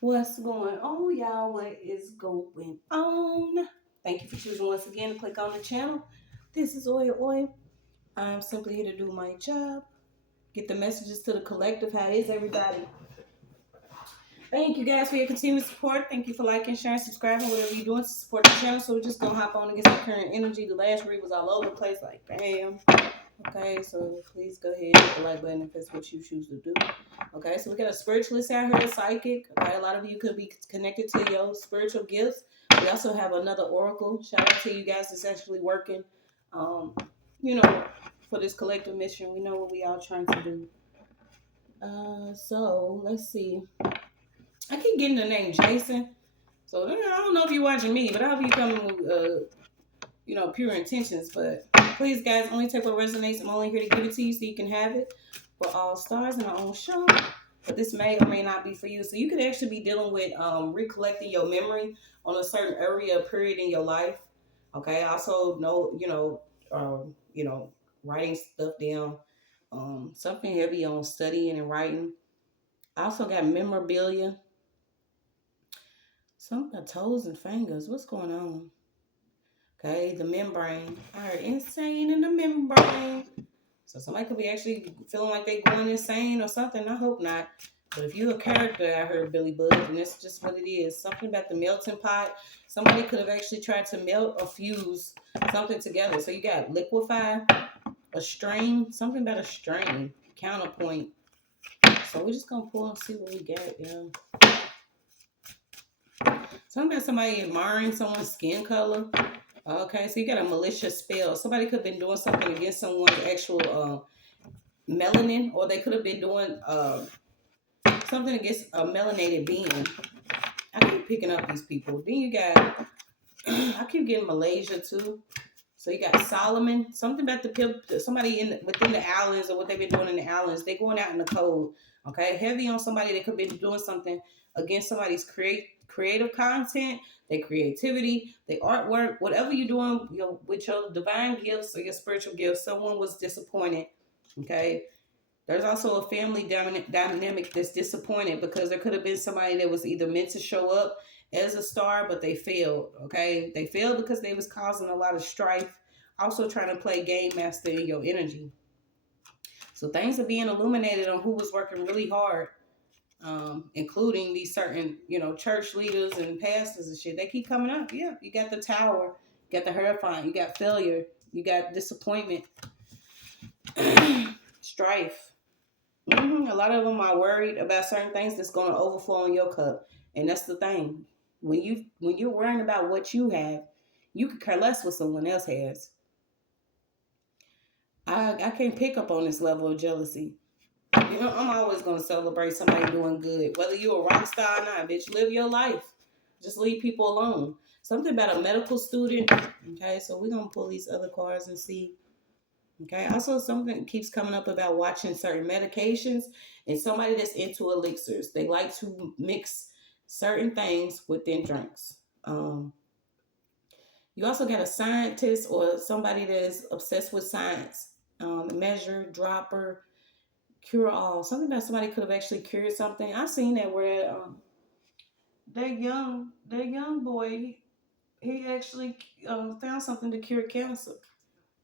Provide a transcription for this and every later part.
What's going on, y'all? What is going on? Thank you for choosing once again to click on the channel. This is OYAOY. I'm simply here to do my job, get the messages to the collective. How is everybody? Thank you guys for your continued support. Thank you for liking, sharing, subscribing, whatever you're doing to support the channel. So we're just gonna hop on and get some current energy. The last read was all over the place, like bam. Okay, so please go ahead and hit the like button if that's what you choose to do. Okay, so we got a spiritualist out here, a psychic. Okay, a lot of you could be connected to your spiritual gifts. We also have another oracle. Shout out to you guys that's actually working, um, you know, for this collective mission. We know what we all trying to do. So let's see. I keep getting the name Jason. So I don't know if you're watching me, but I hope you come with, pure intentions. But please, guys, only take what resonates. I'm only here to give it to you so you can have it. For all stars in our own show. But this may or may not be for you. So you could actually be dealing with recollecting your memory on a certain area or period in your life. Okay. Also know, writing stuff down. Something heavy on studying and writing. I also got memorabilia. Something about toes and fingers. What's going on? Okay, the membrane. I heard insane in the membrane. So somebody could be actually feeling like they going insane or something. I hope not. But if you're a character, I heard Billy Bud, and that's just what it is. Something about the melting pot. Somebody could have actually tried to melt or fuse something together. So you got liquefy, a strain, something about a strain, counterpoint. So we're just gonna pull and see what we get, Something about somebody admiring someone's skin color. Okay, so you got a malicious spell. Somebody could have been doing something against someone's actual melanin, or they could have been doing something against a melanated being. I keep picking up these people. Then you got, I keep getting Malaysia too. So you got Solomon, something about somebody within the islands or what they've been doing in the islands. They're going out in the cold. Okay, heavy on somebody that could be doing something against somebody's creative content, their creativity, their artwork, whatever you're doing, with your divine gifts or your spiritual gifts. Someone was disappointed. Okay, there's also a family dynamic that's disappointed because there could have been somebody that was either meant to show up as a star, but they failed. Okay, they failed because they was causing a lot of strife. Also trying to play game master in your energy. So things are being illuminated on who was working really hard, including these certain, church leaders and pastors and shit. They keep coming up. Yeah, you got the tower, you got the Hierophant, you got failure, you got disappointment, strife. A lot of them are worried about certain things that's going to overflow in your cup, and that's the thing. When you're worrying about what you have, you could care less what someone else has. I can't pick up on this level of jealousy. I'm always going to celebrate somebody doing good, whether you're a rock star or not. Bitch, live your life. Just leave people alone. Something about a medical student. Okay, so we're gonna pull these other cards and see. Okay. Also, something keeps coming up about watching certain medications and somebody that's into elixirs. They like to mix certain things within drinks. You also got a scientist or somebody that is obsessed with science. Measure, dropper, cure all. Something about somebody could have actually cured something. I've seen that where that young boy, he actually found something to cure cancer.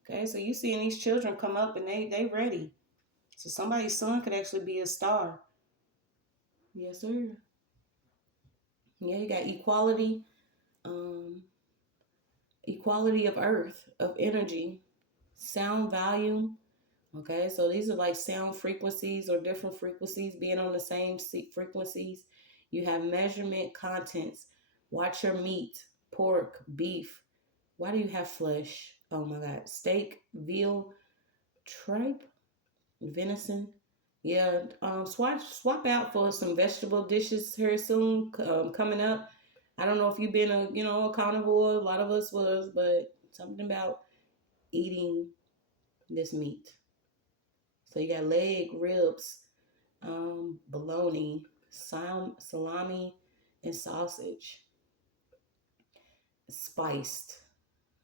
Okay, so you seeing these children come up and they ready. So somebody's son could actually be a star. Yes, sir. Yeah, you got equality, um, equality of earth, of energy, sound volume. Okay, so these are like sound frequencies or different frequencies being on the same frequencies. You have measurement contents. Watch your meat, pork, beef. Why do you have flesh? Oh my God. Steak, veal, tripe, venison. Yeah, swap out for some vegetable dishes here soon, coming up. I don't know if you've been a carnivore. A lot of us was, but something about eating this meat. So you got leg, ribs, bologna, salami, and sausage. Spiced.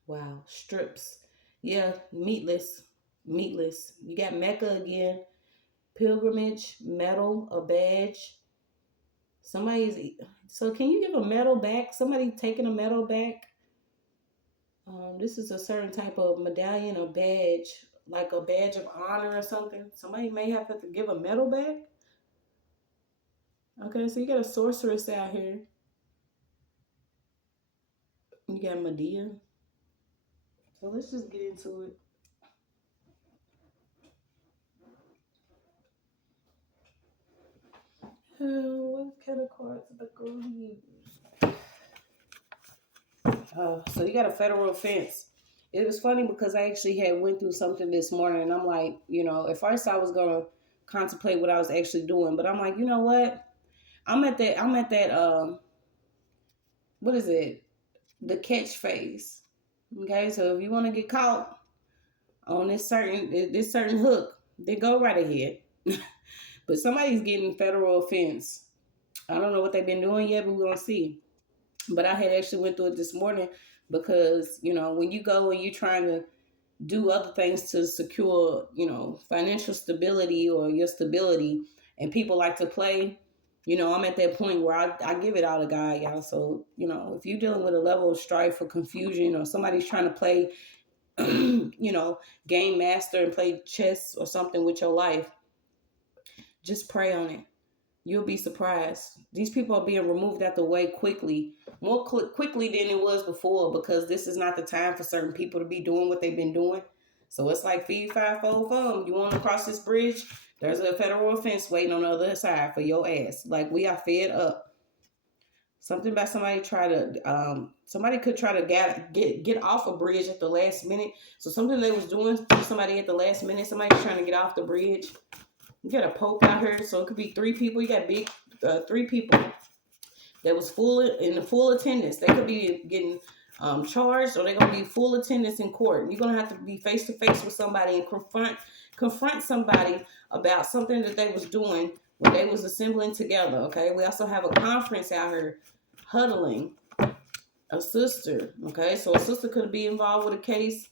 Wow, strips. Yeah, meatless, meatless. You got Mecca again. Pilgrimage, medal, a badge, So can you give a medal back? Somebody taking a medal back? This is a certain type of medallion or badge, like a badge of honor or something. Somebody may have to give a medal back. Okay, so you got a sorceress out here. You got Medea. So let's just get into it. What kind of cards are the girl use? So you got a federal offense. It was funny because I actually had went through something this morning, and I'm like, at first I was gonna contemplate what I was actually doing, but I'm like, you know what? I'm at that. What is it? The catch phase. Okay, so if you want to get caught on this certain hook, then go right ahead. But somebody's getting federal offense. I don't know what they've been doing yet, but we're gonna see. But I had actually went through it this morning because when you go and you're trying to do other things to secure financial stability or your stability, and people like to play. I'm at that point where I give it all to God, y'all. So if you're dealing with a level of strife or confusion, or somebody's trying to play game master and play chess or something with your life, just pray on it. You'll be surprised. These people are being removed out the way quickly, more quickly than it was before, because this is not the time for certain people to be doing what they've been doing. So it's like feed, five, fold, fum. You want to cross this bridge? There's a federal offense waiting on the other side for your ass. Like, we are fed up. Something about somebody could try to get off a bridge at the last minute. So something they was doing to somebody at the last minute, somebody's trying to get off the bridge. You got a pope out here, so it could be 3 people. You got big 3 people that was in full attendance. They could be getting charged, or they're gonna be full attendance in court. You're gonna have to be face to face with somebody and confront somebody about something that they was doing when they was assembling together. Okay, we also have a conference out here huddling. A sister. Okay, so a sister could be involved with a case.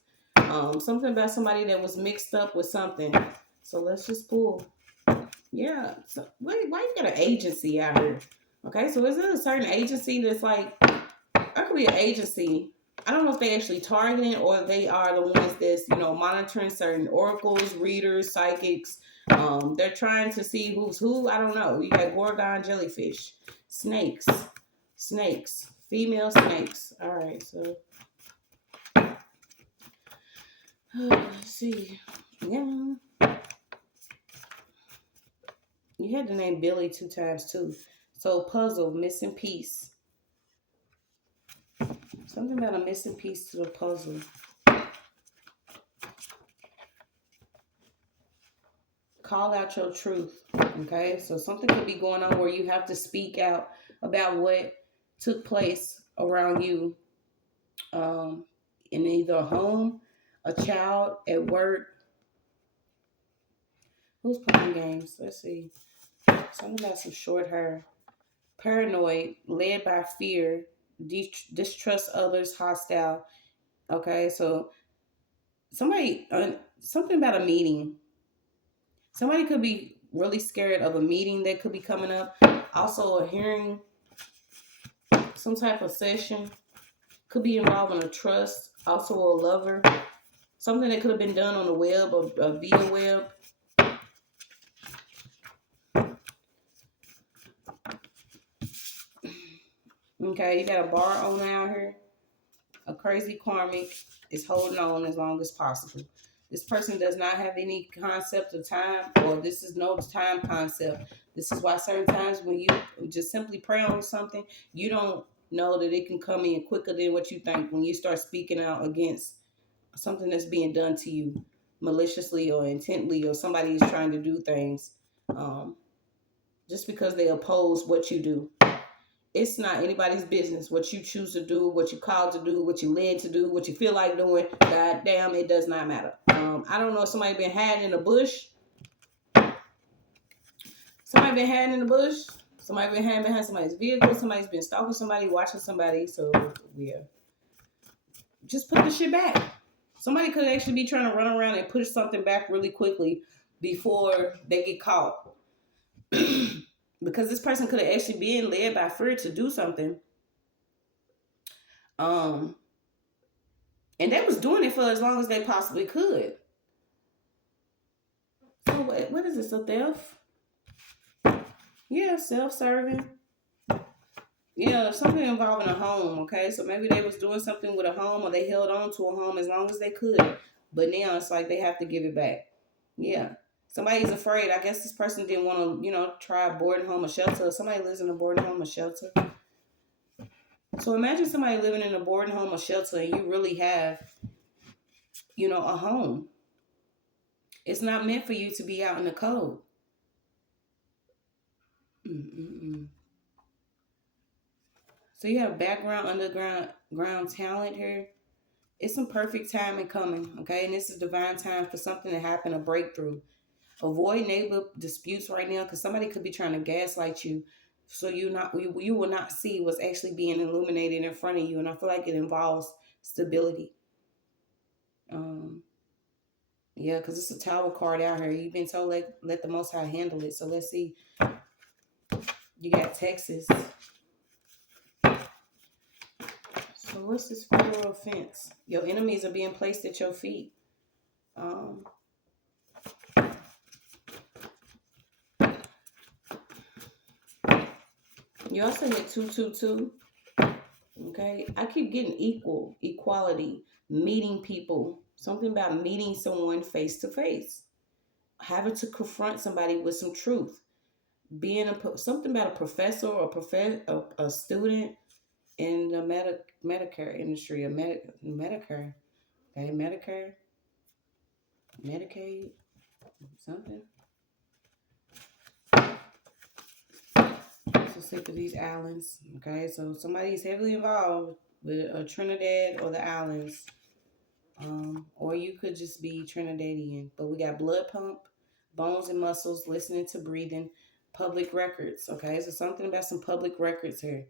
Something about somebody that was mixed up with something. So let's just pull. Yeah. So why you got an agency out here? Okay, so is it a certain agency that's like, that could be an agency. I don't know if they actually targeting, or they are the ones that's, monitoring certain oracles, readers, psychics. They're trying to see who's who. I don't know. You got Gorgon jellyfish, snakes, female snakes. All right, so let's see. Yeah. You had the name Billy 2 times too. So puzzle, missing piece. Something about a missing piece to the puzzle. Call out your truth. Okay, so something could be going on where you have to speak out about what took place around you, in either a home, a child, at work. Who's playing games? Let's see. Something about some short hair. Paranoid, led by fear, distrust others, hostile. Okay, so something about a meeting. Somebody could be really scared of a meeting that could be coming up. Also, a hearing, some type of session. Could be involving a trust. Also, a lover. Something that could have been done on the web or via web. Okay, you got a bar owner out here. A crazy karmic is holding on as long as possible. This person does not have any concept of time, or this is no time concept. This is why certain times when you just simply pray on something, you don't know that it can come in quicker than what you think when you start speaking out against something that's being done to you maliciously or intently, or somebody is trying to do things just because they oppose what you do. It's not anybody's business what you choose to do, what you called to do, what you led to do, what you feel like doing. God damn, it does not matter. I don't know if somebody been hiding in the bush. Somebody been hiding in the bush. Somebody been hiding behind somebody's vehicle. Somebody's been stalking somebody, watching somebody. So, yeah. Just put the shit back. Somebody could actually be trying to run around and push something back really quickly before they get caught. because this person could have actually been led by fear to do something. And they was doing it for as long as they possibly could. So what is this, a theft? Yeah, self-serving. Yeah, something involving a home, okay? So maybe they was doing something with a home, or they held on to a home as long as they could. But now it's like they have to give it back. Yeah. Somebody's afraid. I guess this person didn't want to, try a boarding home or shelter. Somebody lives in a boarding home or shelter. So imagine somebody living in a boarding home or shelter and you really have, a home. It's not meant for you to be out in the cold. So you have background, underground talent here. It's some perfect timing coming, okay? And this is divine time for something to happen, a breakthrough. Avoid neighbor disputes right now, because somebody could be trying to gaslight you, so you will not see what's actually being illuminated in front of you. And I feel like it involves stability. Yeah, because it's a Tower card out here. You've been told let the Most High handle it. So let's see. You got Texas. So what's this federal offense? Your enemies are being placed at your feet. You also get 222. Okay, I keep getting equality, meeting people. Something about meeting someone face to face, having to confront somebody with some truth, being something about a professor or a student in the Medicare industry, Medicare, okay, Medicare, Medicaid, something. So sick of these islands. Okay, so somebody's heavily involved with Trinidad or the islands. Or you could just be Trinidadian. But we got blood pump, bones and muscles, listening to breathing, public records. Okay, so something about some public records here.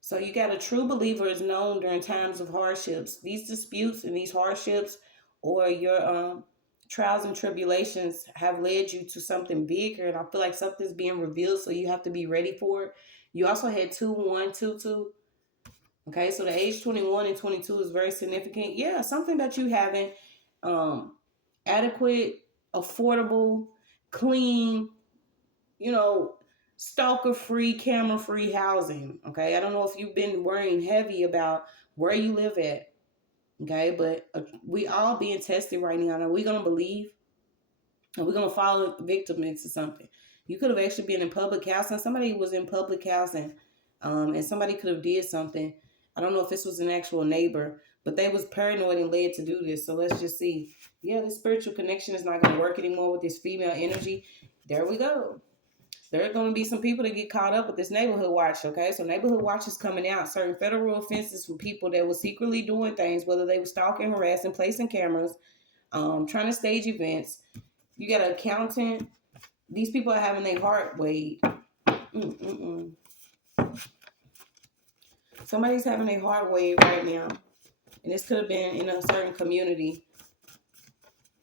So you got a true believer is known during times of hardships. These disputes and these hardships, or your trials and tribulations, have led you to something bigger. And I feel like something's being revealed, so you have to be ready for it. You also had 2122. Okay, so the age 21 and 22 is very significant. Yeah, something that you having adequate, affordable, clean, stalker-free, camera-free housing. Okay, I don't know if you've been worrying heavy about where you live at. Okay, but we all being tested right now. Are we going to believe? Are we going to follow victim into something? You could have actually been in public housing. Somebody was in public housing, and somebody could have did something. I don't know if this was an actual neighbor, but they was paranoid and led to do this. So let's just see. Yeah, this spiritual connection is not going to work anymore with this female energy. There we go. There are going to be some people that get caught up with this neighborhood watch, okay? So neighborhood watch is coming out. Certain federal offenses for people that were secretly doing things, whether they were stalking, harassing, placing cameras, trying to stage events. You got an accountant. These people are having their heart weighed. Somebody's having their heart weighed right now. And this could have been in a certain community.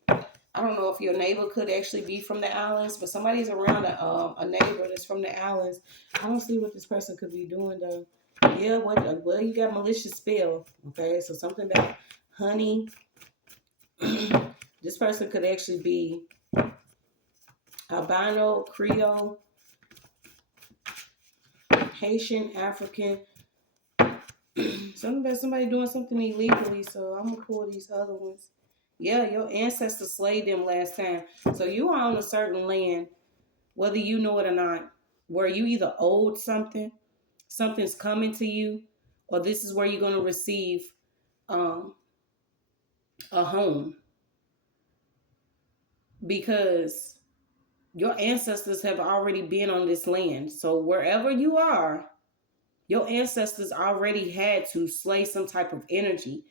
I don't know if your neighbor could actually be from the islands, but somebody's around a neighbor that's from the islands. I don't see what this person could be doing though. Yeah, well, you got malicious spell. Okay, so something about honey. This person could actually be albino, Creole, Haitian, African. Something about somebody doing something illegally, so I'm gonna pull these other ones. Yeah, your ancestors slayed them last time. So you are on a certain land, whether you know it or not, where you either owed something, something's coming to you, or this is where you're gonna receive a home. Because your ancestors have already been on this land. So wherever you are, your ancestors already had to slay some type of energy.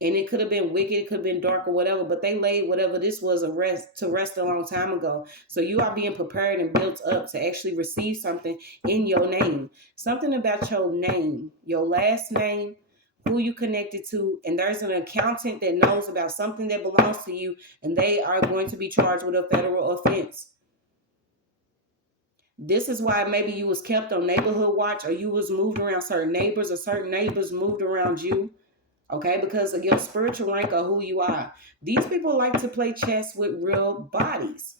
And it could have been wicked, it could have been dark or whatever, but they laid whatever this was to rest a long time ago. So you are being prepared and built up to actually receive something in your name. Something about your name, your last name, who you connected to, and there's an accountant that knows about something that belongs to you, and they are going to be charged with a federal offense. This is why maybe you was kept on neighborhood watch, or you was moved around certain neighbors, or certain neighbors moved around you. Okay, because of your spiritual rank or who you are. These people like to play chess with real bodies.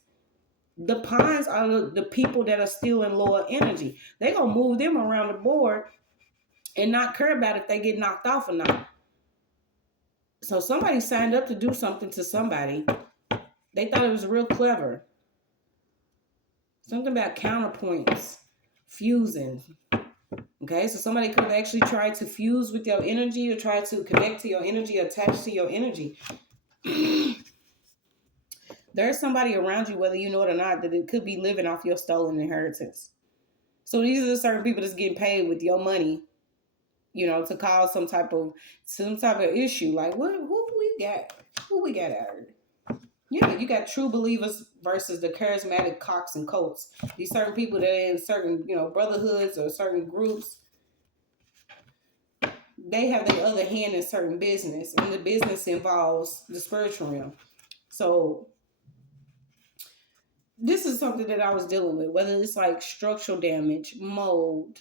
The pawns are the people that are still in lower energy. They gonna move them around the board and not care about if they get knocked off or not. So somebody signed up to do something to somebody. They thought it was real clever. Something about counterpoints, fusing. Okay, so somebody could have actually tried to fuse with your energy, or try to connect to your energy, attach to your energy. There's somebody around you, whether you know it or not, that it could be living off your stolen inheritance. So these are the certain people that's getting paid with your money, to cause some type of issue. Like, who we got? Who we got out of it? Yeah, you got true believers versus the charismatic cocks and coats. These certain people that are in certain, brotherhoods or certain groups, they have the other hand in certain business, and the business involves the spiritual realm. So this is something that I was dealing with, whether it's like structural damage, mold,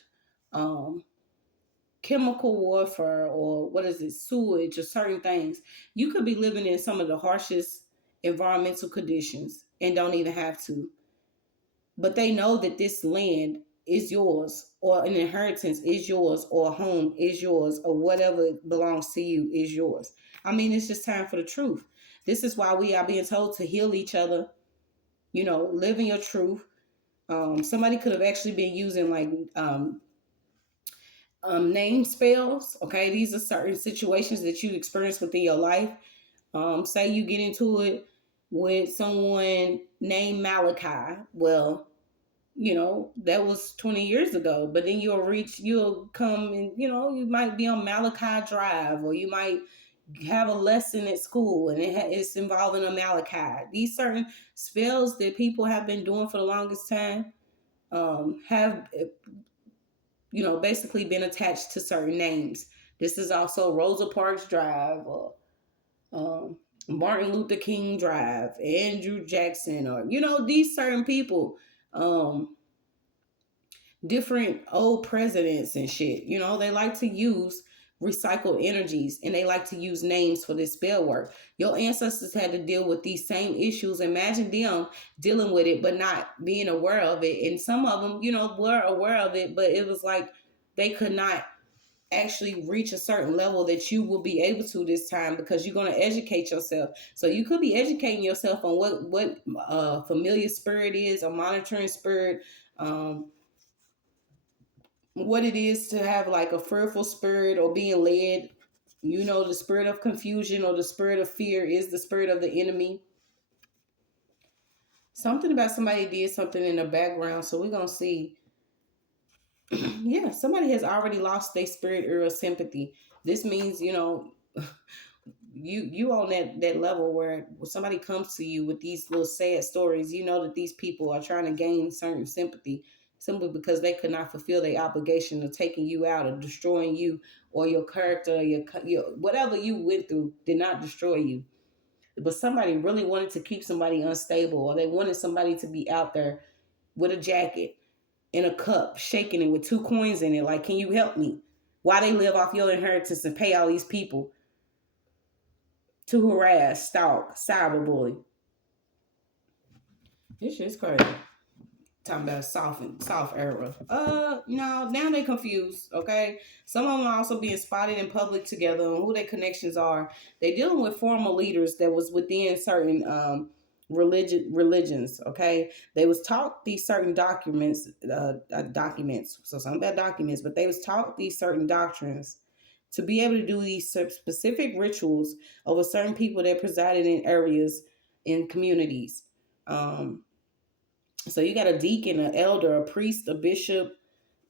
chemical warfare, or sewage, or certain things. You could be living in some of the harshest environmental conditions and don't even have to. But they know that this land is yours, or an inheritance is yours, or a home is yours, or whatever belongs to you is yours. I mean, it's just time for the truth. This is why we are being told to heal each other, live in your truth. Somebody could have actually been using like name spells. Okay, these are certain situations that you experience within your life. Say you get into it with someone named Malachi. Well, that was 20 years ago, but then you'll come and, you might be on Malachi Drive, or you might have a lesson at school and it's involving a Malachi. These certain spells that people have been doing for the longest time have, basically been attached to certain names. This is also Rosa Parks Drive, or Martin Luther King Drive, Andrew Jackson, or, these certain people. Different old presidents and shit. They like to use recycled energies, and they like to use names for this spell work. Your ancestors had to deal with these same issues. Imagine them dealing with it but not being aware of it. And some of them, were aware of it, but it was like they could not actually reach a certain level that you will be able to this time, because you're going to educate yourself. So you could be educating yourself on what familiar spirit is, a monitoring spirit, what it is to have like a fearful spirit, or being led. The spirit of confusion or the spirit of fear is the spirit of the enemy. Something about somebody did something in the background, so we're gonna see. Yeah, somebody has already lost their spirit or sympathy. This means, you on that level where somebody comes to you with these little sad stories, that these people are trying to gain certain sympathy, simply because they could not fulfill their obligation of taking you out, or destroying you, or your character, or your whatever you went through did not destroy you. But somebody really wanted to keep somebody unstable, or they wanted somebody to be out there with a jacket in a cup, shaking it with 2 coins in it, like, can you help me? Why they live off your inheritance and pay all these people to harass, stalk, cyberbully. This shit's crazy. Talking about soft era. No, now they confused. Okay, some of them are also being spotted in public together, and who their connections are. They dealing with former leaders that was within certain religions. Okay, they was taught these certain documents. So something about documents, but they was taught these certain doctrines to be able to do these specific rituals over certain people that presided in areas, in communities. So you got a deacon, an elder, a priest, a bishop,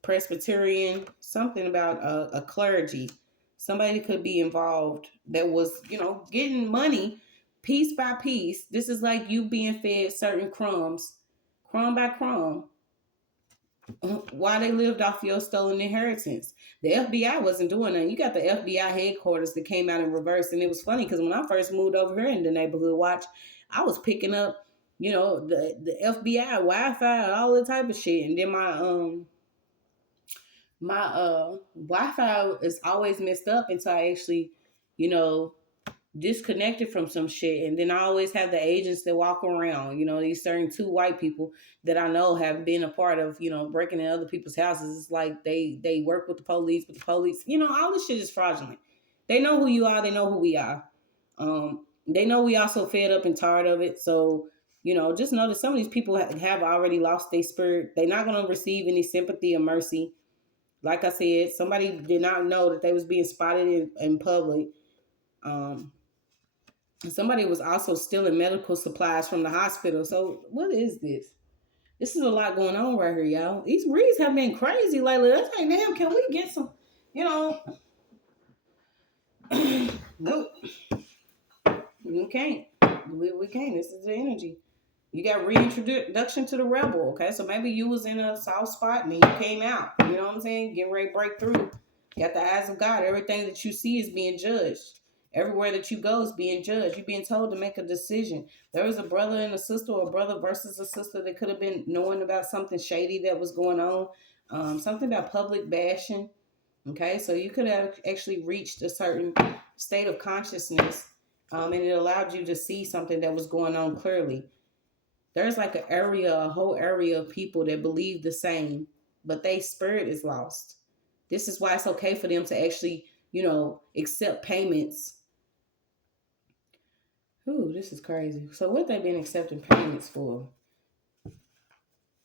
Presbyterian, something about a clergy. Somebody could be involved that was, getting money piece by piece. This is like you being fed certain crumbs, crumb by crumb, while they lived off your stolen inheritance. The FBI wasn't doing that. You got the FBI headquarters that came out in reverse. And it was funny because when I first moved over here in the neighborhood watch, I was picking up the FBI, Wi-Fi, all the type of shit. And then my Wi-Fi is always messed up until I actually, you know, disconnected from some shit. And then I always have the agents that walk around, these certain two white people that I know have been a part of, breaking in other people's houses. It's like they work with the police, all this shit is fraudulent. They know who you are, they know who we are. They know we also fed up and tired of it. So, just know that some of these people have already lost their spirit. They're not going to receive any sympathy or mercy. Like I said, somebody did not know that they was being spotted in public. Somebody was also stealing medical supplies from the hospital. So what is this? This is a lot going on right here, y'all. These reads have been crazy lately. That's like, damn, can we get some, nope. We can't. We can't. This is the energy. You got reintroduction to the rebel, okay? So maybe you was in a soft spot and then you came out. You know what I'm saying? Getting ready to break through. You got the eyes of God. Everything that you see is being judged. Everywhere that you go is being judged. You're being told to make a decision. There was a brother and a sister, or a brother versus a sister that could have been knowing about something shady that was going on. Something about public bashing. Okay, so you could have actually reached a certain state of consciousness, and it allowed you to see something that was going on clearly. There's like a whole area of people that believe the same, but their spirit is lost. This is why it's okay for them to actually, accept payments. Ooh, this is crazy. So what they been accepting payments for?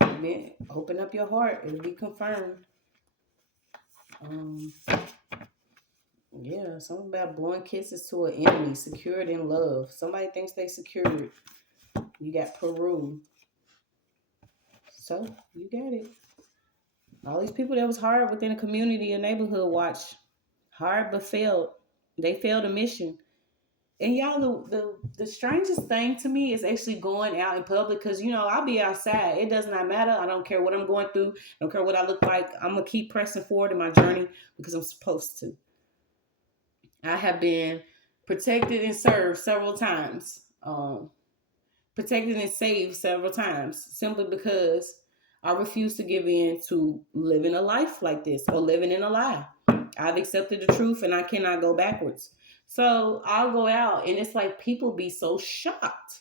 Man, open up your heart. It'll be confirmed. Yeah, something about blowing kisses to an enemy, secured in love. Somebody thinks they secured. You got Peru. So you got it. All these people that was hard within a community, a neighborhood watch, hard but failed. They failed a mission. And y'all, the strangest thing to me is actually going out in public, because I'll be outside. It does not matter. I don't care what I'm going through. I don't care what I look like. I'm gonna keep pressing forward in my journey because I'm supposed to. I have been protected and served several times. Protected and saved several times, simply because I refuse to give in to living a life like this or living in a lie. I've accepted the truth and I cannot go backwards. So I'll go out and it's like people be so shocked.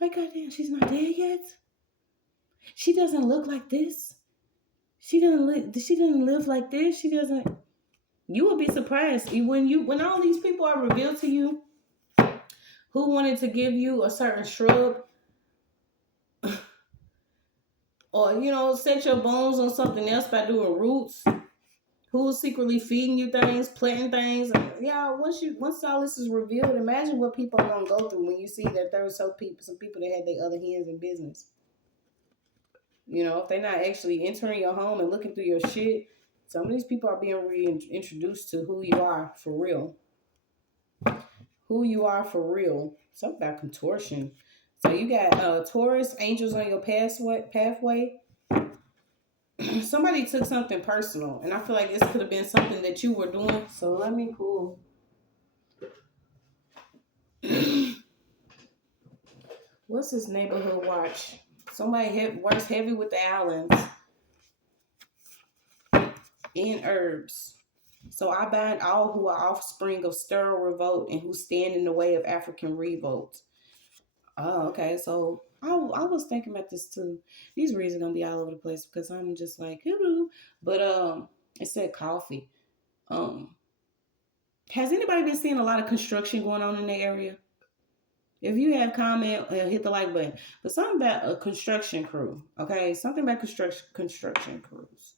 Like, goddamn, she's not dead yet. She doesn't look like this. She doesn't live like this. She doesn't. You will be surprised when all these people are revealed to you who wanted to give you a certain shrub or set your bones on something else by doing roots. Who's secretly feeding you things, planting things? Yeah, once all this is revealed, imagine what people are gonna go through when you see that there were some people that had their other hands in business. If they're not actually entering your home and looking through your shit, some of these people are being reintroduced to who you are for real. Who you are for real. Something about contortion. So you got Taurus angels on your pathway. Somebody took something personal, and I feel like this could have been something that you were doing. So let me pull. What's this neighborhood watch? Somebody works heavy with the Allens and herbs. So I bind all who are offspring of sterile revolt and who stand in the way of African revolt. Oh, okay. So I was thinking about this too. These reads are gonna be all over the place because I'm just like, hello. But it said coffee. Has anybody been seeing a lot of construction going on in the area? If you have comment, hit the like button. But something about a construction crew, okay? Something about construction crews.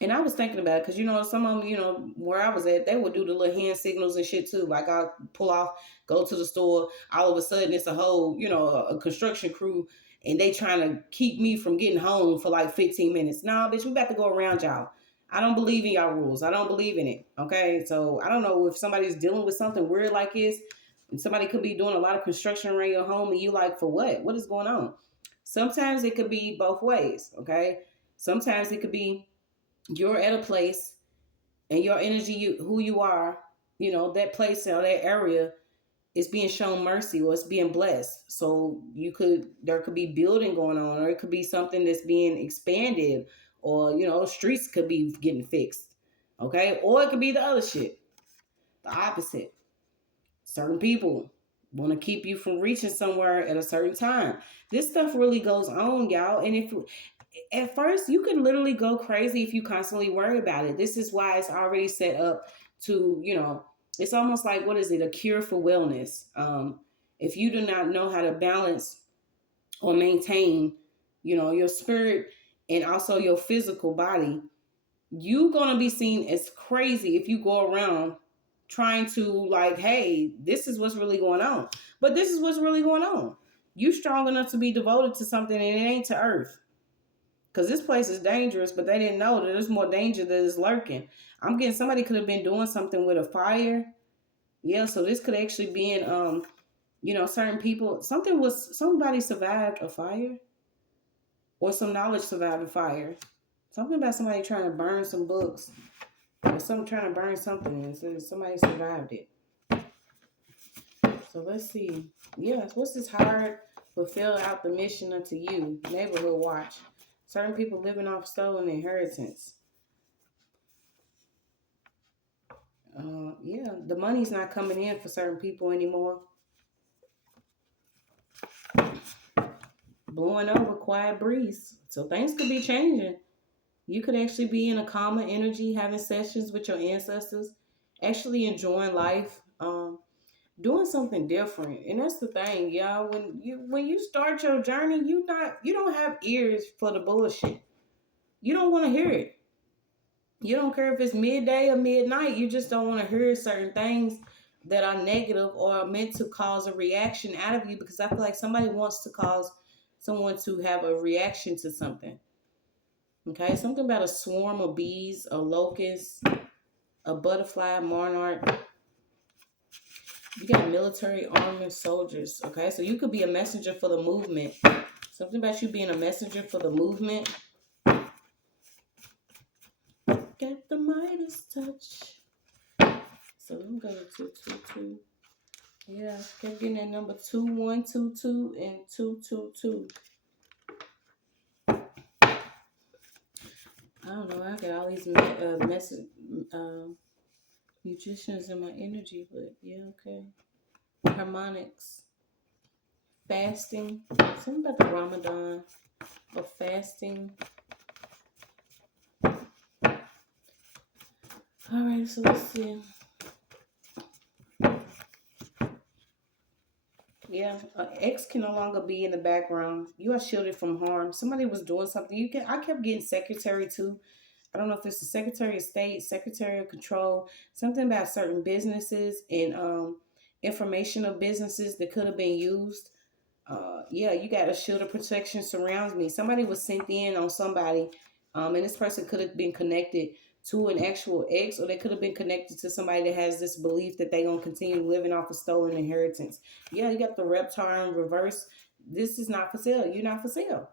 And I was thinking about it because, some of them, where I was at, they would do the little hand signals and shit too. Like I'll pull off, go to the store. All of a sudden, it's a whole, a construction crew. And they trying to keep me from getting home for like 15 minutes. Nah, bitch, we about to go around y'all. I don't believe in y'all rules. I don't believe in it, okay? So I don't know if somebody's dealing with something weird like this. And somebody could be doing a lot of construction around your home and you like, for what? What is going on? Sometimes it could be both ways, okay? Sometimes it could be you're at a place and your energy, who you are, that place or that area it's being shown mercy or it's being blessed. So there could be building going on, or it could be something that's being expanded, or streets could be getting fixed. Okay, or it could be the other shit, the opposite. Certain people want to keep you from reaching somewhere at a certain time. This stuff really goes on, y'all. And if at first you can literally go crazy if you constantly worry about it. This is why it's already set up to, it's almost like, what is it, a cure for wellness. If you do not know how to balance or maintain, your spirit and also your physical body, you're going to be seen as crazy if you go around trying to, like, hey, this is what's really going on. But this is what's really going on. You strong enough to be devoted to something, and it ain't to earth. Because this place is dangerous, but they didn't know that there's more danger that is lurking. I'm getting, somebody could have been doing something with a fire. Yeah, so this could actually be in, certain people. Somebody survived a fire. Or some knowledge survived a fire. Something about somebody trying to burn some books. Or some trying to burn something, and so somebody survived it. So let's see. Yes, what's this hard, fulfill out the mission unto you? Neighborhood watch. Certain people living off stolen inheritance. Yeah, the money's not coming in for certain people anymore. Blowing over, quiet breeze. So things could be changing. You could actually be in a calmer energy, having sessions with your ancestors, actually enjoying life, doing something different. And that's the thing, y'all. When you start your journey, you don't have ears for the bullshit. You don't want to hear it. You don't care if it's midday or midnight. You just don't want to hear certain things that are negative or are meant to cause a reaction out of you, because I feel like somebody wants to cause someone to have a reaction to something. Okay, something about a swarm of bees, a locust, a butterfly, monarch. You got military armed soldiers. Okay, so you could be a messenger for the movement. Something about you being a messenger for the movement. Get the Midas touch. So let me go to 222. Yeah, kept getting that number 2122 and 222. I don't know. I got all these musicians in my energy, but yeah, okay. Harmonics. Fasting. Something about the Ramadan. Or fasting. Alright, so let's see. Yeah, X can no longer be in the background. You are shielded from harm. Somebody was doing something. I kept getting secretary too. I don't know if it's the Secretary of State, Secretary of Control, something about certain businesses and information of businesses that could have been used. Yeah, you got a shield of protection surrounds me. Somebody was sent in on somebody, and this person could have been connected to an actual ex, or they could have been connected to somebody that has this belief that they're going to continue living off a stolen inheritance. Yeah, you got the reptile in reverse. This is not for sale. You're not for sale.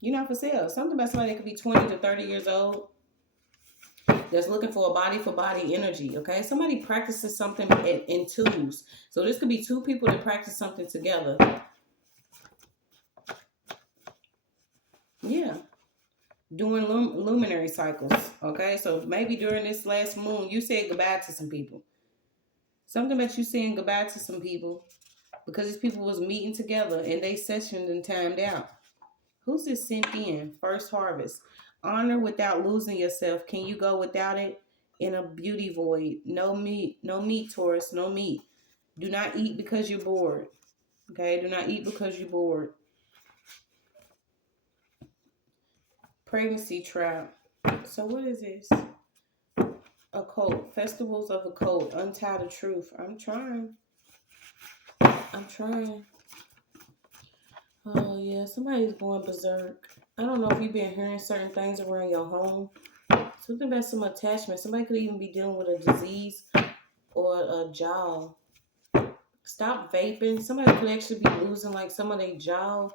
You're not for sale. Something about somebody that could be 20 to 30 years old that's looking for a body for body energy. Okay, somebody practices something in twos. So this could be two people that practice something together. Yeah, doing luminary cycles. Okay, so maybe during this last moon, you said goodbye to some people. Something about you saying goodbye to some people because these people was meeting together and they sessioned and timed out. Who's this sent in? First harvest. Honor without losing yourself. Can you go without it? In a beauty void. No meat, Taurus, no meat. Do not eat because you're bored. Okay, do not eat because you're bored. Pregnancy trap. So what is this? Occult. Festivals of occult. Untie the truth. I'm trying. Oh yeah, somebody's going berserk. I don't know if you've been hearing certain things around your home. Something about some attachment. Somebody could even be dealing with a disease or a jaw. Stop vaping. Somebody could actually be losing like some of their jaw.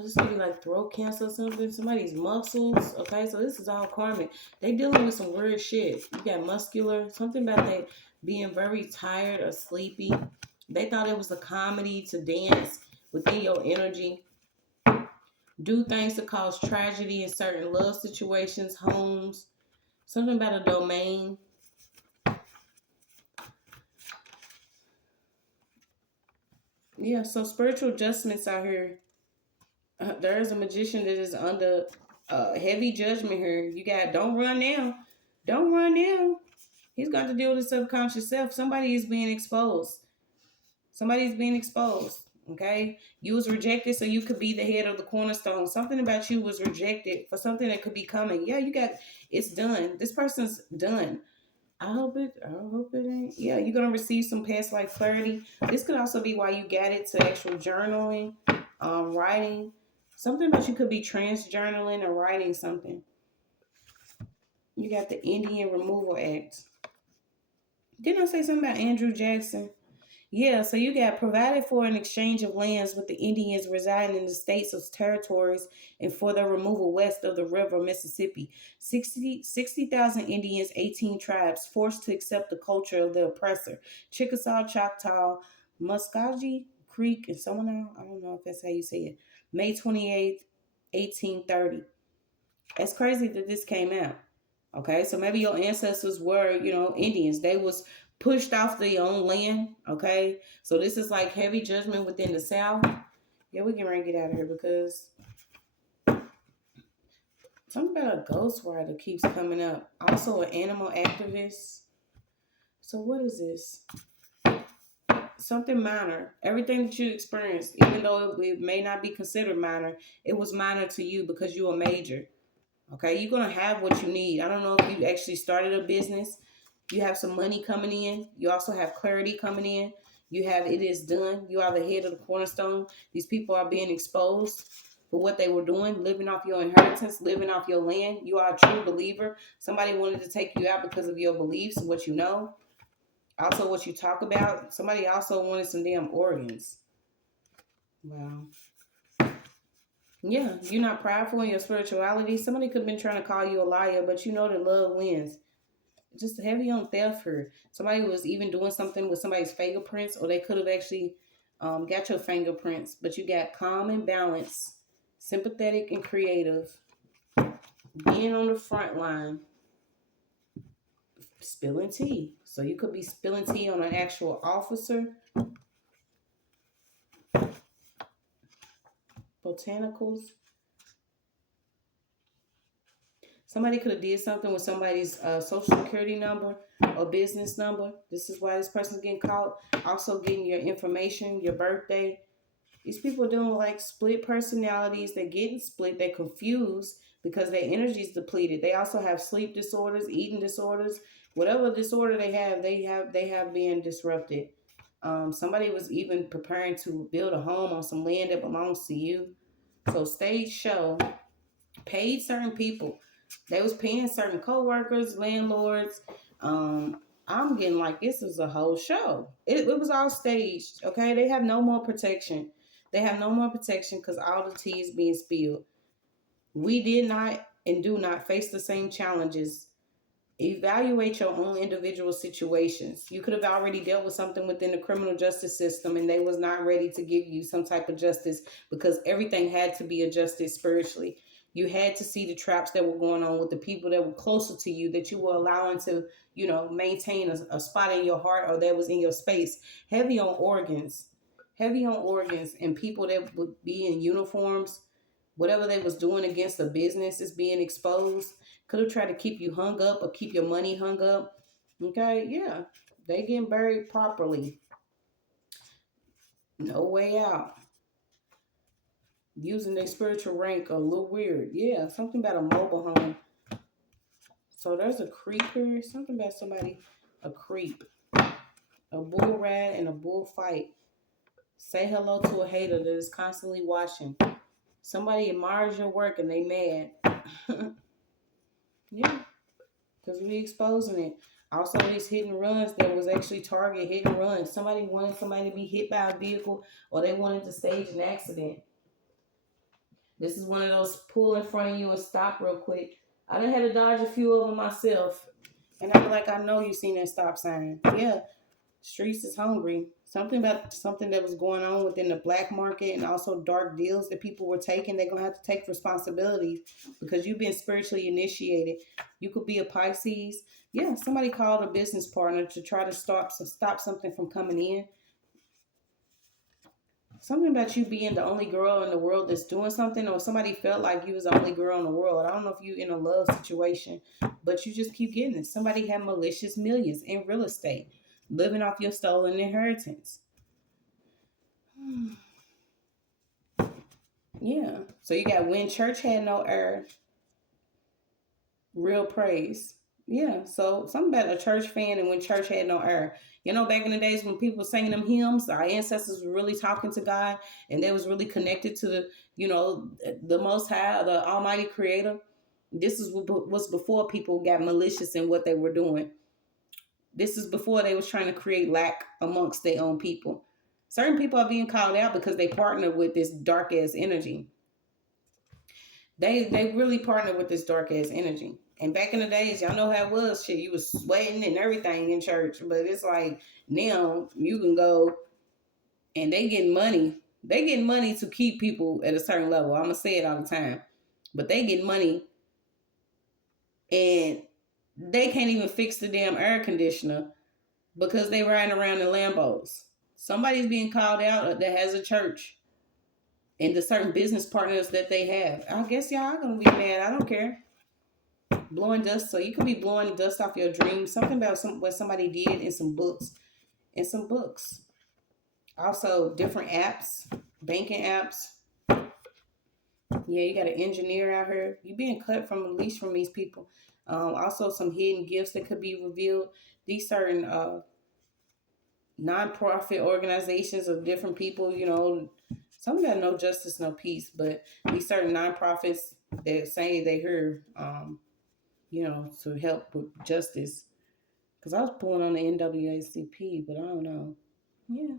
This could be like throat cancer or something. Somebody's muscles. Okay, so this is all karmic. They dealing with some weird shit. You got muscular. Something about they being very tired or sleepy. They thought it was a comedy to dance within your energy. Do things to cause tragedy in certain love situations, homes. Something about a domain. Yeah, so spiritual adjustments out here. There is a magician that is under heavy judgment here. You got don't run now. Don't run now. He's got to deal with his subconscious self. Somebody is being exposed. Somebody's being exposed. Okay. You was rejected so you could be the head of the cornerstone. Something about you was rejected for something that could be coming. Yeah, you got it's done. This person's done. I hope it ain't. Yeah, you're gonna receive some past life clarity. This could also be why you got it to actual journaling, writing. Something about you could be trans journaling or writing something. You got the Indian Removal Act. Didn't I say something about Andrew Jackson? Yeah, so you got provided for an exchange of lands with the Indians residing in the states of territories and for their removal west of the river Mississippi. 60,000 Indians, 18 tribes forced to accept the culture of the oppressor. Chickasaw, Choctaw, Muskogee Creek, and someone else, I don't know if that's how you say it. May 28th, 1830. It's crazy that this came out. Okay, so maybe your ancestors were, Indians. They was pushed off their own land. Okay, so this is like heavy judgment within the South. Yeah, we can ready to get out of here because something about a ghostwriter keeps coming up. Also, an animal activist. So what is this? Something minor. Everything that you experienced, even though it may not be considered minor, it was minor to you because you were major. Okay, you're gonna have what you need. I don't know if you actually started a business. You have some money coming in. You also have clarity coming in. You have it is done. You are the head of the cornerstone. These people are being exposed for what they were doing, living off your inheritance, living off your land. You are a true believer. Somebody wanted to take you out because of your beliefs and what you know. Also, what you talk about. Somebody also wanted some damn organs. Wow. Yeah, you're not prideful in your spirituality. Somebody could have been trying to call you a liar, but you know that love wins. Just heavy on theft here. Somebody was even doing something with somebody's fingerprints, or they could have actually got your fingerprints, but you got calm and balanced, sympathetic and creative, being on the front line, spilling tea. So you could be spilling tea on an actual officer, botanicals. Somebody could have did something with somebody's social security number or business number. This is why this person's getting caught. Also getting your information, your birthday. These people are doing like split personalities. They're getting split. They're confused because their energy is depleted. They also have sleep disorders, eating disorders. Whatever disorder they have being disrupted. Somebody was even preparing to build a home on some land that belongs to you. So stage show paid certain people. They was paying certain co-workers, landlords. I'm getting like this is a whole show. It was all staged. Okay, they have no more protection. They have no more protection because all the tea is being spilled. We did not and do not face the same challenges. Evaluate your own individual situations. You could have already dealt with something within the criminal justice system and they was not ready to give you some type of justice because everything had to be adjusted spiritually. You had to see the traps that were going on with the people that were closer to you that you were allowing to, maintain a spot in your heart or that was in your space. Heavy on organs. Heavy on organs and people that would be in uniforms. Whatever they was doing against the business is being exposed. Could have tried to keep you hung up or keep your money hung up. Okay, yeah. They getting buried properly. No way out. Using their spiritual rank a little weird. Yeah, something about a mobile home. So there's a creep here. Something about somebody, a creep. A bull rat and a bull fight. Say hello to a hater that is constantly watching. Somebody admires your work and they mad. Yeah. Because we exposing it. Also, these hit and runs, there was actually target hit and runs. Somebody wanted somebody to be hit by a vehicle or they wanted to stage an accident. This is one of those pull in front of you and stop real quick. I done had to dodge a few of them myself. And I'm like, I know you seen that stop sign. Yeah. Streets is hungry. Something about something that was going on within the black market and also dark deals that people were taking. They're gonna have to take responsibilities because you've been spiritually initiated. You could be a Pisces. Yeah, somebody called a business partner to try to stop something from coming in. Something about you being the only girl in the world that's doing something, or somebody felt like you was the only girl in the world. I don't know if you in a love situation, but you just keep getting it. Somebody had malicious millions in real estate, living off your stolen inheritance. Yeah. So you got when church had no error, real praise. Yeah. So something about a church fan and when church had no error. You know, back in the days when people were singing them hymns, our ancestors were really talking to God and they was really connected to the Most High, the Almighty Creator. This is what was before people got malicious in what they were doing. This is before they was trying to create lack amongst their own people. Certain people are being called out because they partner with this dark ass energy. They really partner with this dark ass energy. And back in the days, y'all know how it was. Shit, you was sweating and everything in church. But it's like now you can go and they get money. They get money to keep people at a certain level. I'm gonna say it all the time. But they get money and they can't even fix the damn air conditioner because they riding around in Lambos. Somebody's being called out that has a church and the certain business partners that they have. I guess y'all are gonna be mad. I don't care. Blowing dust, so you could be blowing dust off your dreams. Something about what somebody did in some books. Also, different apps, banking apps. Yeah, you got an engineer out here. You being cut from at least from these people. Also, some hidden gifts that could be revealed. These certain non-profit organizations of different people. You know, some got no justice, no peace. But these certain non-profits that say they heard, to help with justice. Because I was pulling on the NAACP, but I don't know. Yeah.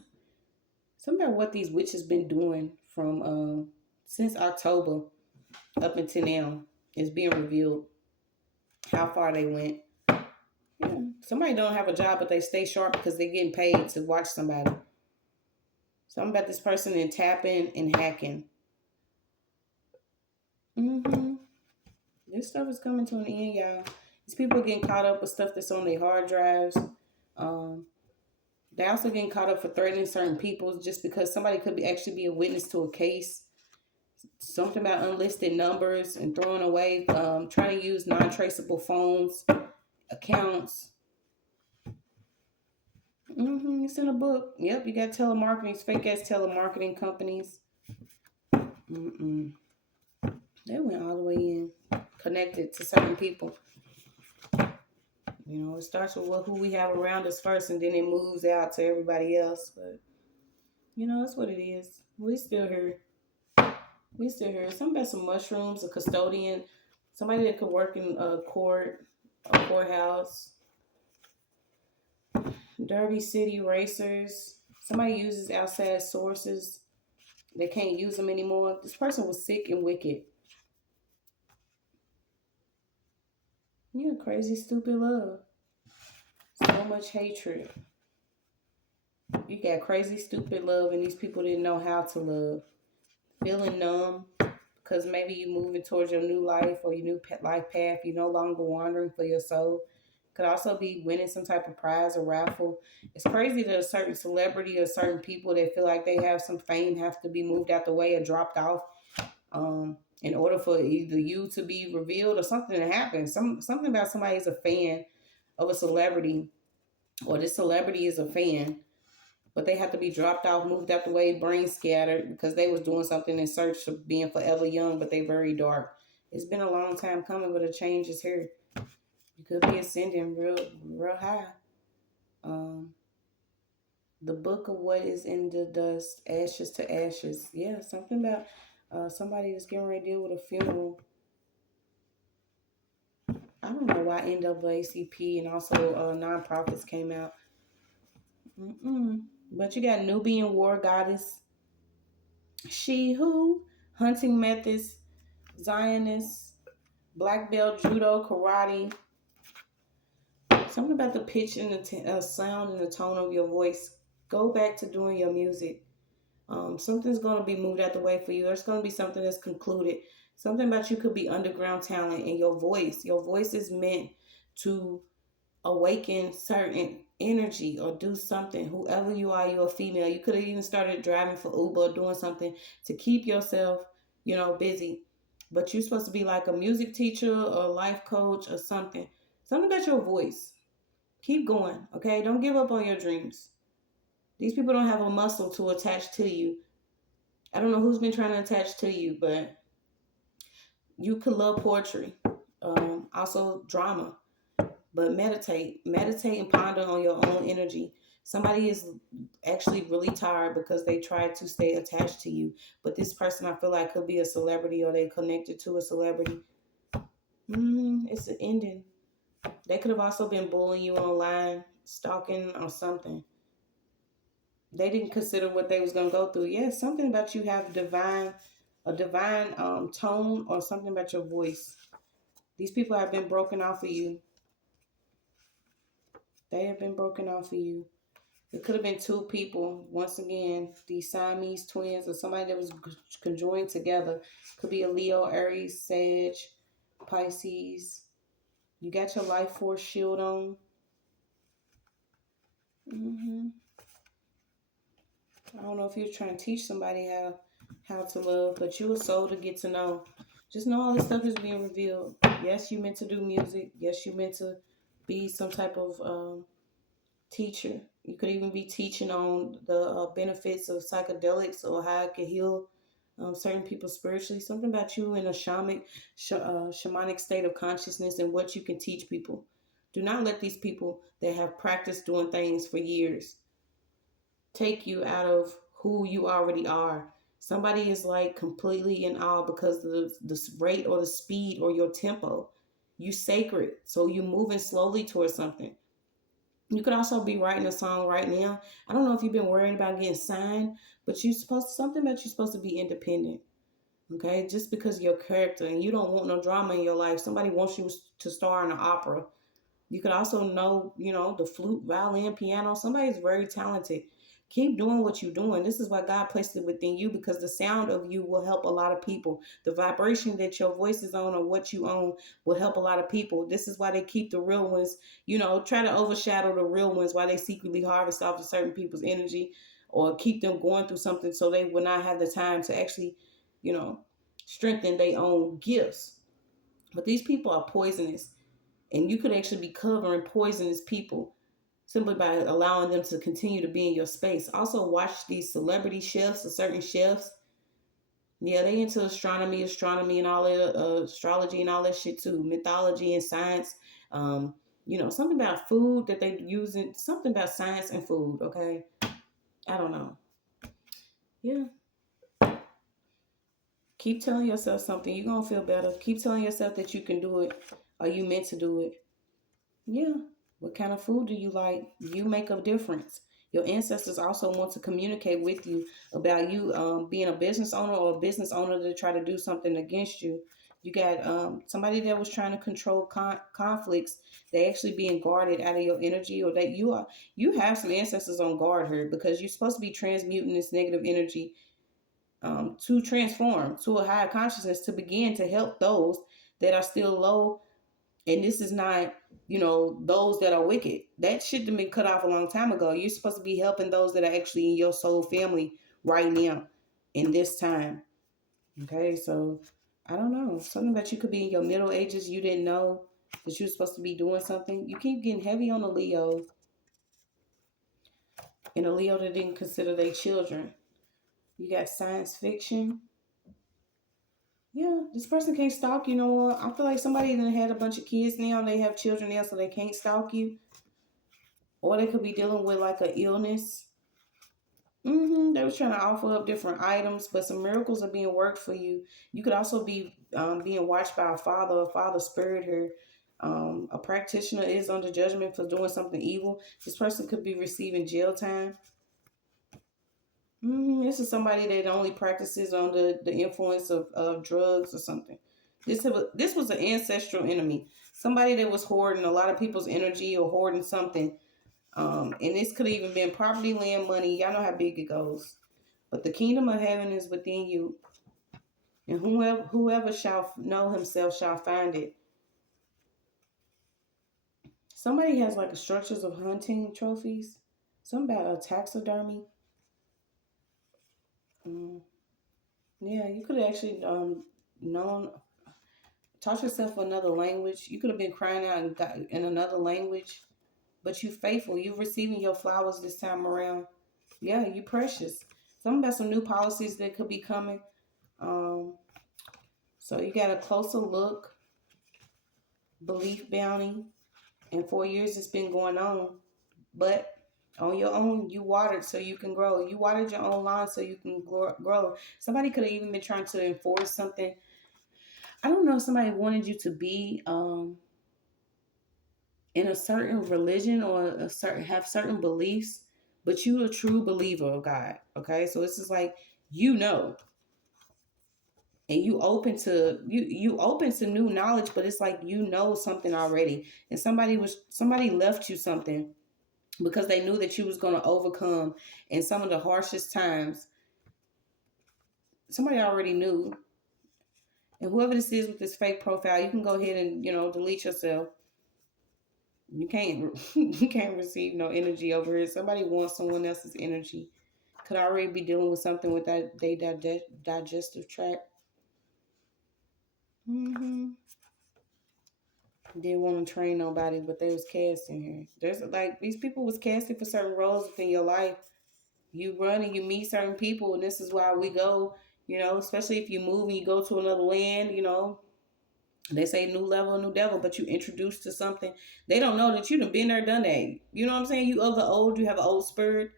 Something about what these witches been doing from since October up until now is being revealed. How far they went. Yeah. Somebody don't have a job, but they stay sharp because they're getting paid to watch somebody. Something about this person and tapping and hacking. This stuff is coming to an end, y'all. These people are getting caught up with stuff that's on their hard drives. They also getting caught up for threatening certain people just because somebody could actually be a witness to a case. Something about unlisted numbers and throwing away, trying to use non-traceable phones, accounts. It's in a book. Yep, you got telemarketing, fake ass telemarketing companies. They went all the way in, connected to certain people. You know, it starts with who we have around us first, and then it moves out to everybody else. But that's what it is. We still here. Something about some mushrooms, a custodian, somebody that could work in a courthouse. Derby City racers. Somebody uses outside sources. They can't use them anymore. This person was sick and wicked. Crazy, stupid love. So much hatred. You got crazy, stupid love, and these people didn't know how to love. Feeling numb because maybe you're moving towards your new life or your new life path. You're no longer wandering for your soul. Could also be winning some type of prize or raffle. It's crazy that a certain celebrity or certain people that feel like they have some fame have to be moved out the way or dropped off in order for either you to be revealed or something to happen. Something about somebody is a fan of a celebrity or this celebrity is a fan, but they have to be dropped off, moved out the way, brain scattered because they was doing something in search of being forever young, but they very dark. It's been a long time coming, but a change is here. You could be ascending real high. The book of what is in the dust, ashes to ashes. Yeah, something about somebody that's getting ready to deal with a funeral. I don't know why NAACP and also nonprofits came out. But you got Nubian war goddess, She-Who, hunting methods, Zionist, black belt, judo, karate. Something about the pitch and the sound and the tone of your voice. Go back to doing your music. Something's going to be moved out the way for you. There's going to be something that's concluded. Something about you could be underground talent in your voice. Your voice is meant to awaken certain energy or do something. Whoever you are, you're a female. You could have even started driving for Uber or doing something to keep yourself, busy. But you're supposed to be like a music teacher or a life coach or something. Something about your voice. Keep going, okay? Don't give up on your dreams. These people don't have a muscle to attach to you. I don't know who's been trying to attach to you, but you could love poetry, also drama. But meditate and ponder on your own energy. Somebody is actually really tired because they tried to stay attached to you. But this person, I feel like, could be a celebrity or they connected to a celebrity. It's an ending. They could have also been bullying you online, stalking or something. They didn't consider what they was going to go through. Yes, something about you have a divine tone or something about your voice. These people have been broken off of you. They have been broken off of you. It could have been two people. Once again, these Siamese twins or somebody that was conjoined together. Could be a Leo, Aries, Sag, Pisces. You got your life force shield on. I don't know if you're trying to teach somebody how to love, but you're a soul to get to know. Just know all this stuff is being revealed. Yes, you meant to do music. Yes, you meant to be some type of teacher. You could even be teaching on the benefits of psychedelics or how it can heal certain people spiritually. Something about you in a shamanic state of consciousness and what you can teach people. Do not let these people that have practiced doing things for years take you out of who you already are. Somebody is like completely in awe because of the rate or the speed or your tempo. You sacred, so you're moving slowly towards something. You could also be writing a song right now. I don't know if you've been worrying about getting signed, but something that you're supposed to be independent. Okay, just because of your character and you don't want no drama in your life. Somebody wants you to star in an opera. You could also know, the flute, violin, piano. Somebody's very talented. Keep doing what you're doing. This is why God placed it within you, because the sound of you will help a lot of people. The vibration that your voice is on or what you own will help a lot of people. This is why they keep the real ones, try to overshadow the real ones, why they secretly harvest off of certain people's energy or keep them going through something so they will not have the time to actually, strengthen their own gifts. But these people are poisonous. And you could actually be covering poisonous people simply by allowing them to continue to be in your space. Also, watch these celebrity chefs or certain chefs. Yeah, they into astronomy, and all that, astrology and all that shit too. Mythology and science. Something about food that they using. Something about science and food. Okay, I don't know. Yeah. Keep telling yourself something. You're gonna feel better. Keep telling yourself that you can do it, or you meant to do it. Yeah. What kind of food do you like? You make a difference. Your ancestors also want to communicate with you about you being a business owner or a business owner to try to do something against you. You got somebody that was trying to control conflicts. They actually being guarded out of your energy, or that you have some ancestors on guard here because you're supposed to be transmuting this negative energy to transform to a higher consciousness to begin to help those that are still low. And this is not, those that are wicked. That shit have been cut off a long time ago. You're supposed to be helping those that are actually in your soul family right now in this time. Okay, so I don't know. Something that you could be in your middle ages. You didn't know that you were supposed to be doing something. You keep getting heavy on the Leo. And a Leo that didn't consider their children. You got science fiction. Yeah, this person can't stalk you no more. I feel like somebody that had a bunch of kids now, they have children now, so they can't stalk you. Or they could be dealing with like an illness. They was trying to offer up different items, but some miracles are being worked for you. You could also be being watched by a father spirit here. A practitioner is under judgment for doing something evil. This person could be receiving jail time. This is somebody that only practices under the influence of drugs or something. This was an ancestral enemy. Somebody that was hoarding a lot of people's energy or hoarding something. And this could have even been property, land, money. Y'all know how big it goes. But the kingdom of heaven is within you. And whoever shall know himself shall find it. Somebody has like structures of hunting trophies. Something about a taxidermy. Mm, yeah, you could have actually known, taught yourself another language. You could have been crying out in another language, but you faithful. You receiving your flowers this time around. Yeah, you precious. Something about some new policies that could be coming. Um, so you got a closer look, belief bounty, and 4 years it's been going on. But on your own, you watered so you can grow. You watered your own lawn so you can grow. Somebody could have even been trying to enforce something. I don't know if somebody wanted you to be in a certain religion or have certain beliefs, but you a true believer of God. Okay, so it's just like you know, and you open to new knowledge, but it's like you know something already, and somebody left you something because they knew that you was going to overcome in some of the harshest times. Somebody already knew. And whoever this is with this fake profile, you can go ahead and delete yourself. You can't you can't receive no energy over here. Somebody wants someone else's energy. Could already be dealing with something with that they digestive tract. Didn't want to train nobody, but they was casting here. There's like these people was casting for certain roles within your life. You run and you meet certain people, and this is why we go. Especially if you move and you go to another land. They say new level, new devil, but you introduced to something. They don't know that you done been there, done that. You know what I'm saying? You of the old, you have an old spirit.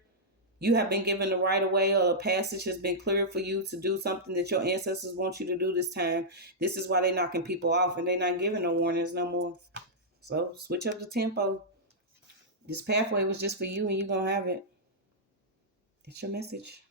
You have been given the right of way, or a passage has been cleared for you to do something that your ancestors want you to do this time. This is why they're knocking people off and they're not giving no warnings no more. So switch up the tempo. This pathway was just for you and you're going to have it. It's your message.